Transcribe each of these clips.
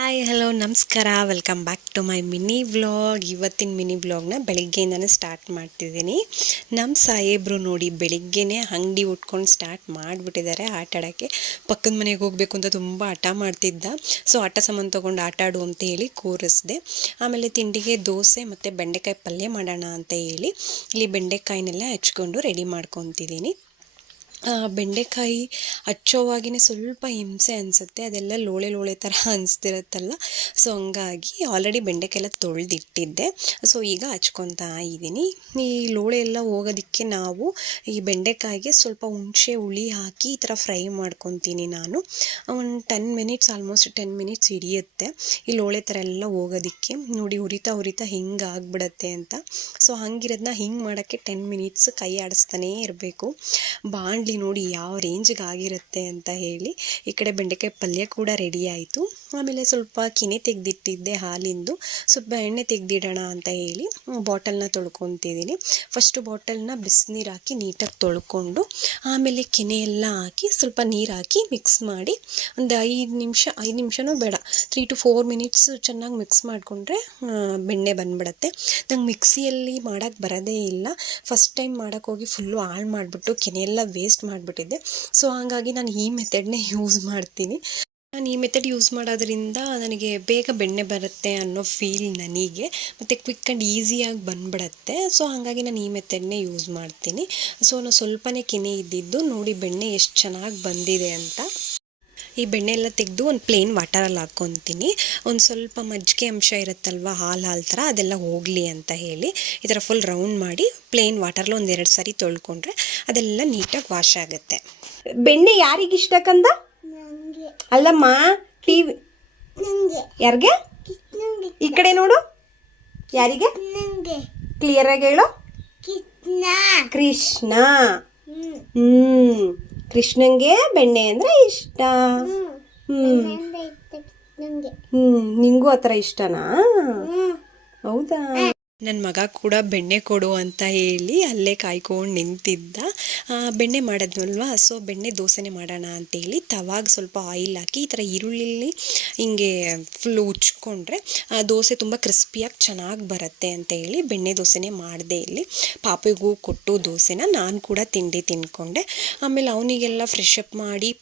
Hi hello ನಮಸ್ಕಾರ, welcome back to my mini vlog. ಇವತ್ತಿನ mini ವ್ಲಾಗ್ನ ಬೆಳಿಗ್ಗೆಯಿಂದನೇ ಸ್ಟಾರ್ಟ್ ಮಾಡ್ತಿದ್ದೀನಿ. ನಮ್ಮ ಸಾಹೇಬ್ರು ನೋಡಿ ಬೆಳಿಗ್ಗೆನೇ ಅಂಗಡಿ ಉಟ್ಕೊಂಡು ಸ್ಟಾರ್ಟ್ ಮಾಡಿಬಿಟ್ಟಿದ್ದಾರೆ ಆಟ ಆಡೋಕ್ಕೆ. ಪಕ್ಕದ ಮನೆಗೆ ಹೋಗಬೇಕು ಅಂತ ತುಂಬ ಹಠ ಮಾಡ್ತಿದ್ದ. ಸೊ ಆಟ ಸಾಮಾನು ತೊಗೊಂಡು ಆಟ ಆಡು ಅಂತ ಹೇಳಿ ಕೂರಿಸ್ದೆ. ಆಮೇಲೆ ತಿಂಡಿಗೆ ದೋಸೆ ಮತ್ತು ಬೆಂಡೆಕಾಯಿ ಪಲ್ಯ ಮಾಡೋಣ ಅಂತ ಹೇಳಿ ಇಲ್ಲಿ ಬೆಂಡೆಕಾಯಿನೆಲ್ಲ ಹೆಚ್ಕೊಂಡು ರೆಡಿ ಮಾಡ್ಕೊತಿದ್ದೀನಿ. ಬೆಂಡೆಕಾಯಿ ಹಚ್ಚೋವಾಗಿಯೇ ಸ್ವಲ್ಪ ಹಿಂಸೆ ಅನಿಸುತ್ತೆ, ಅದೆಲ್ಲ ಲೋಳೆ ಲೋಳೆ ಥರ ಅನಿಸ್ತಿರುತ್ತಲ್ಲ. ಸೊ ಹಂಗಾಗಿ ಆಲ್ರೆಡಿ ಬೆಂಡೆಕಾಯಿ ಎಲ್ಲ ತೊಳೆದಿಟ್ಟಿದ್ದೆ. ಸೊ ಈಗ ಹಚ್ಕೊತಾ ಇದ್ದೀನಿ. ಈ ಲೋಳೆ ಎಲ್ಲ ಹೋಗೋದಕ್ಕೆ ನಾವು ಈ ಬೆಂಡೆಕಾಯಿಗೆ ಸ್ವಲ್ಪ ಹುಣಸೆ ಹುಳಿ ಹಾಕಿ ಈ ಥರ ಫ್ರೈ ಮಾಡ್ಕೊತೀನಿ ನಾನು. ಒಂದು 10 ಮಿನಿಟ್ಸ್, ಆಲ್ಮೋಸ್ಟ್ 10 ಮಿನಿಟ್ಸ್ ಹಿಡಿಯುತ್ತೆ ಈ ಲೋಳೆ ಥರ ಎಲ್ಲ ಹೋಗೋದಕ್ಕೆ. ನೋಡಿ ಉರಿತಾ ಹಿಂಗೆ ಆಗಿಬಿಡತ್ತೆ ಅಂತ. ಸೊ ಹಂಗಿರೋದನ್ನ ಹಿಂಗೆ ಮಾಡೋಕ್ಕೆ 10 ಮಿನಿಟ್ಸ್ ಕೈ ಆಡಿಸ್ತಾನೇ ಇರಬೇಕು. ಬಾಣಲಿ ನೋಡಿ ಯಾವ ರೇಂಜಿಗೆ ಆಗಿರುತ್ತೆ ಅಂತ ಹೇಳಿ. ಈ ಕಡೆ ಬೆಂಡೆಕಾಯಿ ಪಲ್ಯ ಕೂಡ ರೆಡಿ ಆಯಿತು. ಆಮೇಲೆ ಸ್ವಲ್ಪ ಕೆನೆ ತೆಗೆದಿಟ್ಟಿದ್ದೆ ಹಾಲಿಂದು, ಸ್ವಲ್ಪ ಎಣ್ಣೆ ತೆಗೆದಿಡೋಣ ಅಂತ ಹೇಳಿ ಬಾಟಲ್ನ ತೊಳ್ಕೊತಿದ್ದೀನಿ. ಫಸ್ಟು ಬಾಟಲ್ನ ಬಿಸಿನೀರು ಹಾಕಿ ನೀಟಾಗಿ ತೊಳ್ಕೊಂಡು ಆಮೇಲೆ ಕೆನೆ ಎಲ್ಲ ಹಾಕಿ ಸ್ವಲ್ಪ ನೀರು ಹಾಕಿ ಮಿಕ್ಸ್ ಮಾಡಿ ಒಂದು 5 ನಿಮಿಷನೂ ಬೇಡ, 3 to 4 ಮಿನಿಟ್ಸ್ ಚೆನ್ನಾಗಿ ಮಿಕ್ಸ್ ಮಾಡಿಕೊಂಡ್ರೆ ಬೆಣ್ಣೆ ಬಂದ್ಬಿಡತ್ತೆ. ನಂಗೆ ಮಿಕ್ಸಿಯಲ್ಲಿ ಮಾಡೋಕ್ಕೆ ಬರೋದೇ ಇಲ್ಲ. ಫಸ್ಟ್ ಟೈಮ್ ಮಾಡೋಕ್ಕೆ ಹೋಗಿ ಫುಲ್ಲು ಹಾಳು ಮಾಡಿಬಿಟ್ಟು ಕೆನೆ ಎಲ್ಲ ವೇಸ್ಟ್ ಮಾಡಿಬಿಟ್ಟಿದ್ದೆ. ಸೊ ಹಾಗಾಗಿ ನಾನು ಈ ಮೆಥಡ್ನೇ ಯೂಸ್ ಮಾಡ್ತೀನಿ. ನಾನು ಈ ಮೆಥಡ್ ಯೂಸ್ ಮಾಡೋದ್ರಿಂದ ನನಗೆ ಬೇಗ ಬೆಣ್ಣೆ ಬರುತ್ತೆ ಅನ್ನೋ ಫೀಲ್ ನನಗೆ, ಮತ್ತು ಕ್ವಿಕ್ ಆ್ಯಂಡ್ ಈಸಿಯಾಗಿ ಬಂದ್ಬಿಡತ್ತೆ. ಸೊ ಹಾಗಾಗಿ ನಾನು ಈ ಮೆಥಡ್ನೇ ಯೂಸ್ ಮಾಡ್ತೀನಿ. ಸೊ ನಾನು ಸ್ವಲ್ಪನೇ ಕೆನೆ ಇದ್ದಿದ್ದು ನೋಡಿ ಬೆಣ್ಣೆ ಎಷ್ಟು ಚೆನ್ನಾಗಿ ಬಂದಿದೆ ಅಂತ. ಈ ಬೆಣ್ಣೆ ಎಲ್ಲ ತೆಗೆದು ಒಂದು ಪ್ಲೇನ್ ವಾಟರಲ್ಲಿ ಹಾಕ್ಕೊತೀನಿ. ಒಂದು ಸ್ವಲ್ಪ ಮಜ್ಜಿಗೆ ಅಂಶ ಇರುತ್ತಲ್ವ, ಹಾಲು ಥರ, ಅದೆಲ್ಲ ಹೋಗಲಿ ಅಂತ ಹೇಳಿ ಈ ಥರ ಫುಲ್ ರೌಂಡ್ ಮಾಡಿ ಪ್ಲೇನ್ ವಾಟರಲ್ಲಿ 1-2 ಸಾರಿ ತೊಳ್ಕೊಂಡ್ರೆ ಅದೆಲ್ಲ ನೀಟಾಗಿ ವಾಶ್ ಆಗುತ್ತೆ. ಬೆಣ್ಣೆ ಯಾರಿಗಿಷ್ಟ ಕಂದ? ಅಲ್ಲಮ್ಮ, ಟಿವಿ ಯಾರಿಗೆ? ಈ ಕಡೆ ನೋಡು, ಯಾರಿಗೆ? ಕ್ಲಿಯರ್ ಆಗಿ ಹೇಳು. ಕೃಷ್ಣ. ಕೃಷ್ಣಂಗೆ ಬೆಣ್ಣೆ ಅಂದ್ರೆ ಇಷ್ಟ. ನಿಂಗೂ ಆ ಥರ ಇಷ್ಟನಾ? ಹೌದಾ? ನನ್ನ ಮಗ ಕೂಡ ಬೆಣ್ಣೆ ಕೊಡು ಅಂತ ಹೇಳಿ ಅಲ್ಲೇ ಕಾಯ್ಕೊಂಡು ನಿಂತಿದ್ದ. ಬೆಣ್ಣೆ ಮಾಡಿದ್ನಲ್ವ, ಸೊ ಬೆಣ್ಣೆ ದೋಸೆನೇ ಮಾಡೋಣ ಅಂತೇಳಿ ತವಾಗ ಸ್ವಲ್ಪ ಆಯಿಲ್ ಹಾಕಿ ಈ ಥರ ಈರುಳ್ಳಿ ಹಿಂಗೆ ಫುಲ್ಲು ಉಚ್ಕೊಂಡ್ರೆ ದೋಸೆ ತುಂಬ ಕ್ರಿಸ್ಪಿಯಾಗಿ ಚೆನ್ನಾಗಿ ಬರುತ್ತೆ ಅಂತ ಹೇಳಿ ಬೆಣ್ಣೆ ದೋಸೆನೇ ಮಾಡಿದೆ. ಇಲ್ಲಿ ಪಾಪಿಗೂ ಕೊಟ್ಟು ದೋಸೆನ ನಾನು ಕೂಡ ತಿಂದ್ಕೊಂಡೆ. ಆಮೇಲೆ ಅವನಿಗೆಲ್ಲ ಫ್ರೆಶ್ ಅಪ್ ಮಾಡಿ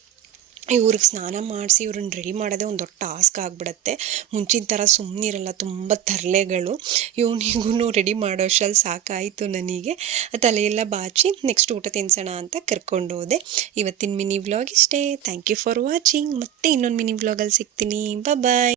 ಇವ್ರಿಗೆ ಸ್ನಾನ ಮಾಡಿಸಿ ಇವ್ರನ್ನ ರೆಡಿ ಮಾಡೋದೇ ಒಂದು ದೊಡ್ಡ ಟಾಸ್ಕ್ ಆಗಿಬಿಡತ್ತೆ. ಮುಂಚಿನ ಥರ ಸುಮ್ಮನಿರಲ್ಲ, ತುಂಬ ತರಲೆಗಳು. ಇವನಿಗೂ ರೆಡಿ ಮಾಡೋ ಅಷ್ಟರಲ್ಲಿ ಸಾಕಾಯಿತು ನನಗೆ. ತಲೆಯೆಲ್ಲ ಬಾಚಿ ನೆಕ್ಸ್ಟ್ ಊಟ ತಿನ್ಸೋಣ ಅಂತ ಕರ್ಕೊಂಡು ಹೋದೆ. ಇವತ್ತಿನ ಮಿನಿ ವ್ಲಾಗ್ ಇಷ್ಟೇ. Thank you for watching. ಮತ್ತೆ ಇನ್ನೊಂದು ಮಿನಿ ವ್ಲಾಗಲ್ಲಿ ಸಿಗ್ತೀನಿ. ಬಾಯ್.